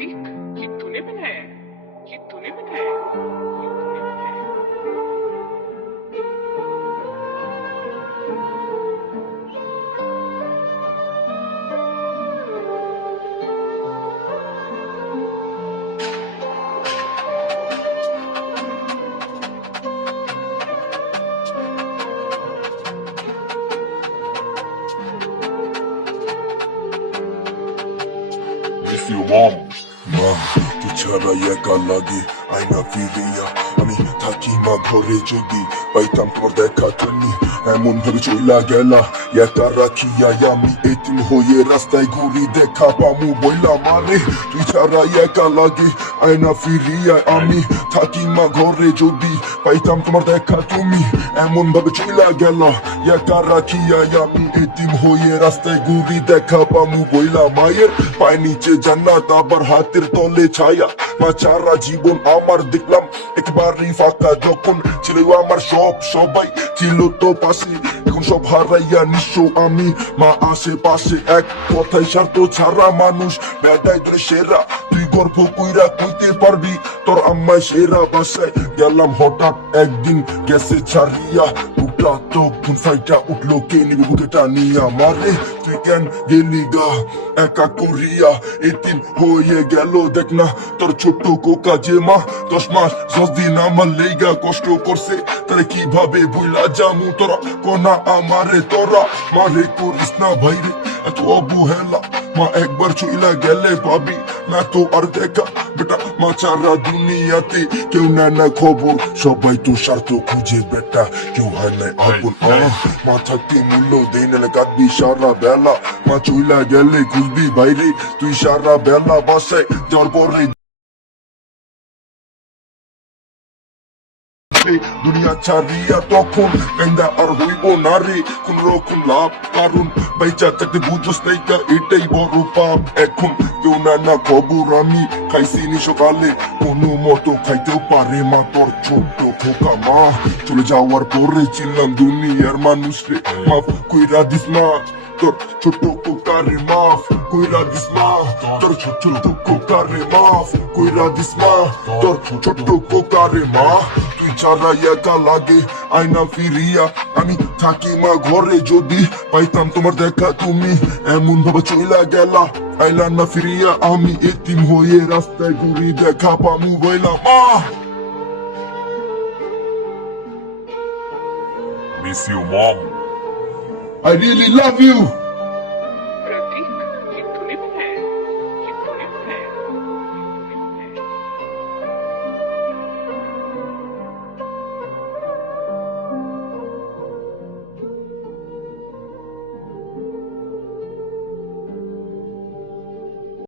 ঠিক কিন্তু নেবে না কিন্তু নেবে না কিন্তু নেবে না Miss you, mom. মা তুই ছাড়া একা লাগে আয়না ফিরিয়া আমি থাকি মা ঘরে যদি পাইতাম তোমার দেখা তুমি এমন ভাবে চইলা গেলা একা রাখিয়া আমি এতিম হয়ে রাস্তায় ঘুরি দেখা পামু বইলা মারে তুই ছাড়া একা লাগে আয়না ফিরিয়া আমি থাকি মা ঘরে যদি পাইতাম তোমার দেখা তুমি এমন ভাবে চইলা গেলা একা রাখিয়া আমি এতিম হয়ে রাস্তায় ঘুরি দেখা পামু বইলা মায়ের পায় নিচে জান্নাত আবার হাতের তলে ছায়া মা চারা জীবন আমার দেখলাম একবারই ফাঁকা যখন ছিল আমার সবাই ছিল তো পাশে এখন সব হারাইয়া নিঃস্ব আমি মা আশেপাশে এক কথায় স্বার্থ ছাড়া মানুষ বেটায় ধরে সেরা তুই গর্ভ কইরা কইতে পারবি তোর আম্মায় সেরা বাসায় গেলাম হঠাৎ একদিন গেছে ছাড়িয়া বুকটা তখন ফাইটা উঠলো কে নিবে বুকেটা নিয়া মারে তুই কেন গেলি গা একা করিয়া এতিম হয়ে গেল দেখ না তোর ছোট্ট কোকা যে মা 10 মাস 10 দিন আমার লেগা কষ্ট করছে তারে কিভাবে ভুলা জামু তোরা কোনা আমারে তোরা মারে করিস না ভাইরে এত অবহেলা মা একবার চইলা গেলে পাবি না তো আর দেখা বেটা মা ছাড়া দুনিয়াতে কেউ নেয় না খবর সবাই তো স্বার্থ খুঁজে বেটা কেউ হয় নাই আপন মা থাকতে মূল্য দেয় না কাঁদবি সারা বেলা মা চইলা গেলে খুঁজবি বাইরে তুই সারা বেলা বাসায় যাওয়ার পরে দুনিয়া ছাড়িয়া তখন কান্দা আর হইব না রে কোন রকম লাভ কারণ বাইচা থাকতে বুঝোস নাইকা এটাই বড় পাপ এখন কেউ না খবর আমি খাইছি নি সকালে কোনো মতো খাইতেও পারে মা তোর ছোট্ট খোকা মা চলে যাওয়ার পরে ছিলাম দুনিয়ার মানুষ রে মাফ কইরা দিস মা তোর ছোট্ট কোকারে মাফ কইরা দিস মা তোর ছোট্ট কোকারে মাফ কইরা দিস মা তোর ছোট্ট কোকারে মা তুই ছাড়া একা লাগে আয়না ফিরিয়া আমি থাকি মা ঘরে যদি পাইতাম তোমার দেখা তুমি এমন ভাবে চইলা গেলা আইলা না ফিরিয়া আমি এতিম হয়ে রাস্তায় ঘুরি দেখা পামু বইলা মা Miss you, mom. I really love you.